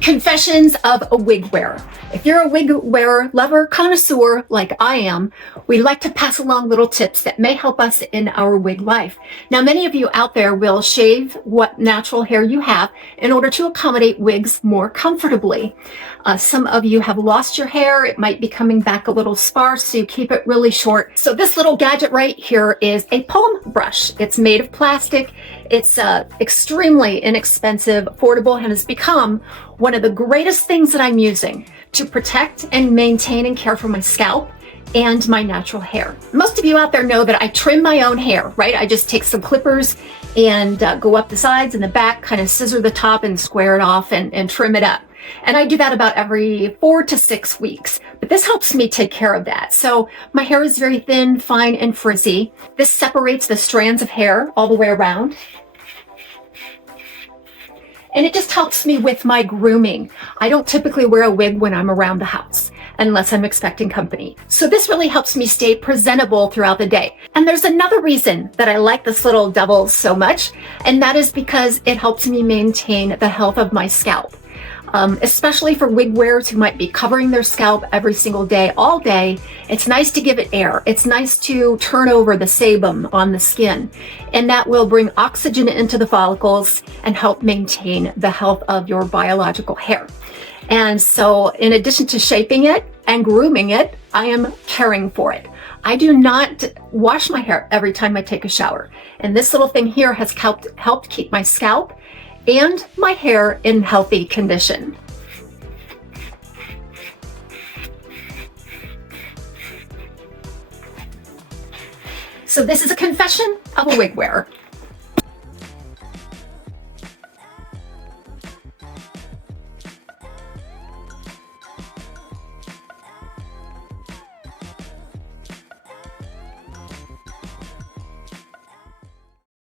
Confessions of a wig wearer. If you're a wig wearer, lover, connoisseur like I am, we like to pass along little tips that may help us in our wig life. Now, many of you out there will shave what natural hair you have in order to accommodate wigs more comfortably. Some of you have lost your hair. It might be coming back a little sparse, so you keep it really short. So this little gadget right here is a palm brush. It's made of plastic. It's extremely inexpensive, affordable, and has become one of the greatest things that I'm using to protect and maintain and care for my scalp and my natural hair. Most of you out there know that I trim my own hair, right? I just take some clippers and go up the sides and the back, kind of scissor the top and square it off and trim it up. And I do that about every 4 to 6 weeks, but this helps me take care of that. So my hair is very thin, fine, and frizzy. This separates the strands of hair all the way around. And it just helps me with my grooming. I don't typically wear a wig when I'm around the house, unless I'm expecting company. So this really helps me stay presentable throughout the day. And there's another reason that I like this little devil so much, and that is because it helps me maintain the health of my scalp. Especially for wig wearers who might be covering their scalp every single day, all day, it's nice to give it air. It's nice to turn over the sebum on the skin, and that will bring oxygen into the follicles and help maintain the health of your biological hair. And so in addition to shaping it and grooming it, I am caring for it. I do not wash my hair every time I take a shower. And this little thing here has helped keep my scalp and my hair in healthy condition. So this is a confession of a wig wearer.